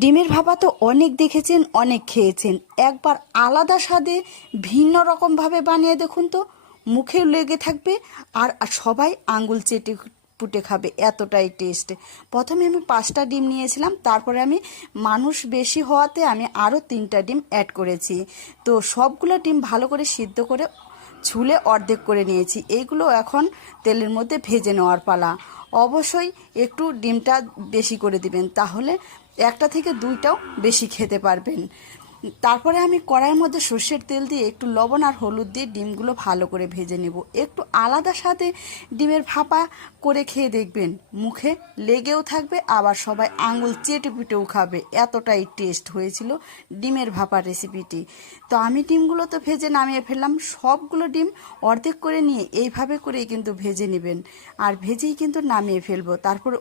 ডিমের ভাপা তো অনেক দেখেছেন, অনেক খেয়েছেন। একবার আলাদা স্বাদে ভিন্ন রকমভাবে বানিয়ে দেখুন তো, মুখে লেগে থাকবে আর সবাই আঙ্গুল চেটে পুটে খাবে, এতটাই টেস্ট। প্রথমে আমি 5টা ডিম নিয়েছিলাম, তারপরে আমি মানুষ বেশি হওয়াতে আমি আরও 3টা ডিম অ্যাড করেছি। তো সবগুলো ডিম ভালো করে সিদ্ধ করে ছুলে অর্ধেক করে নিয়েছি। এইগুলো এখন তেলের মধ্যে ভেজে নেওয়ার পালা। অবশ্যই একটু ডিমটা বেশি করে দিবেন, তাহলে একটা থেকে 2টাও বেশি খেতে পারবেন। তারপরে আমি কড়াইয়ের মধ্যে সর্ষের তেল দিয়ে একটু লবণ আর হলুদ দিয়ে ডিমগুলো ভালো করে ভেজে নেব। একটু আলাদা স্বাদে ডিমের ভাপা করে খেয়ে দেখবেন, মুখে লেগেও থাকবে, আবার সবাই আঙুল চেটে পিটেও খাবে, এতটাই টেস্ট হয়েছিল ডিমের ভাপা রেসিপিটি। তো আমি ডিমগুলো তো ভেজে নামিয়ে ফেললাম। সবগুলো ডিম অর্ধেক করে নিয়ে এইভাবে করেই কিন্তু ভেজে নেবেন, আর ভেজেই কিন্তু নামিয়ে ফেলবো। তারপর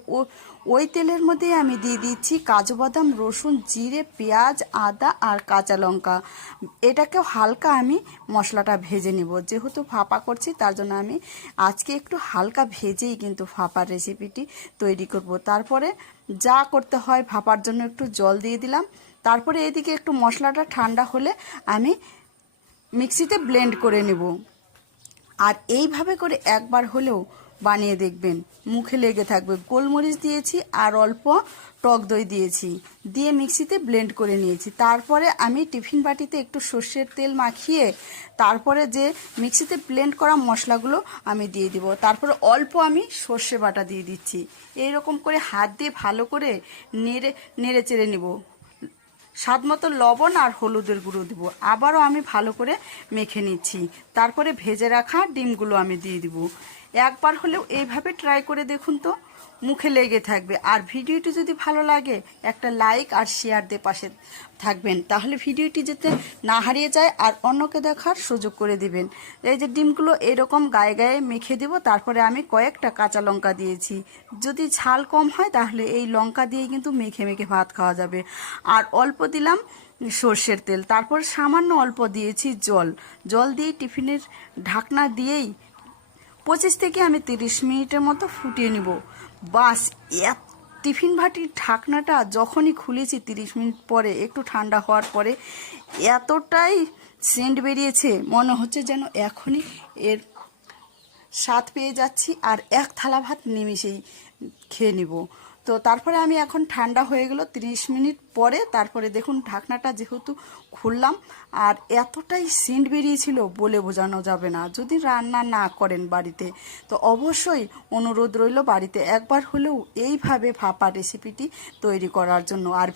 ওই তেলের মধ্যেই আমি দিয়ে দিচ্ছি কাজু বাদাম, রসুন, জিরে, পেঁয়াজ, আদা আর কাঁচা লঙ্কা। এটাকেও হালকা আমি মশলাটা ভেজে নিব, যেহেতু ভাপা করছি তার জন্য আমি আজকে একটু হালকা ভেজেই কিন্তু ভাপার রেসিপিটি তৈরি করব। তারপরে যা করতে হয়, ভাপার জন্য একটু জল দিয়ে দিলাম। তারপরে এদিকে একটু মশলাটা ঠান্ডা হলে আমি মিক্সিতে ব্লেন্ড করে নেব। আর এইভাবে করে একবার হলেও বানিয়ে দেখবেন, মুখে লেগে থাকবে। গোলমরিচ দিয়েছি আর অল্প টক দই দিয়েছি, দিয়ে মিক্সিতে ব্লেন্ড করে নিয়েছি। তারপরে আমি টিফিন বাটিতে একটু সর্ষের তেল মাখিয়ে তারপরে যে মিক্সিতে ব্লেন্ড করা মশলাগুলো আমি দিয়ে দিব। তারপরে অল্প আমি সর্ষে বাটা দিয়ে দিচ্ছি। এইরকম করে হাত দিয়ে ভালো করে নেড়ে চেড়ে নেব। স্বাদ মতো লবণ আর হলুদের গুঁড়ো দিব। আবারও আমি ভালো করে মেখে নিচ্ছি। তারপরে ভেজে রাখা ডিমগুলো আমি দিয়ে দিব। একবার হলেও এইভাবে ট্রাই করে দেখুন তো, মুখে লেগে থাকবে। আর ভিডিওটি যদি ভালো লাগে একটা লাইক আর শেয়ার দিয়ে পাশে থাকবেন, তাহলে ভিডিওটি যাতে না হারিয়ে যায় আর অন্যকে দেখার সুযোগ করে দিবেন। এই যে ডিমগুলো এরকম গায়ে গায়ে মেখে দেব। তারপরে আমি কয়েকটা কাঁচা লঙ্কা দিয়েছি। যদি ঝাল কম হয় তাহলে এই লঙ্কা দিয়ে কিন্তু মেখে মেখে ভাত খাওয়া যাবে। আর অল্প দিলাম সর্ষের তেল, তারপর সামান্য অল্প দিয়েছি জল দিয়ে টিফিনের ঢাকনা দিয়েই 25 থেকে আমি 30 মিনিটের মতো ফুটিয়ে নিব। বাস, টিফিন ভাটির ঢাকনাটা যখনই খুলেছি 30 মিনিট পরে, একটু ঠান্ডা হওয়ার পরে, এতটাই সেন্ট বেরিয়েছে, মনে হচ্ছে যেন এখনই এর স্বাদ পেয়ে যাচ্ছি আর এক থালা ভাত নিমিষেই খেয়ে নিব। তো তারপরে আমি এখন ঠান্ডা হয়ে গেল 30 মিনিট পরে, তারপরে দেখুন ঢাকনাটা যেহেতু খুললাম, আর এতটাই সেন্ট বেরিয়েছিল বলে বোঝানো যাবে না। যদি রান্না না করেন বাড়িতে, তো অবশ্যই অনুরোধ রইল বাড়িতে একবার হলেও এইভাবে ভাপা রেসিপিটি তৈরি করার জন্য। আর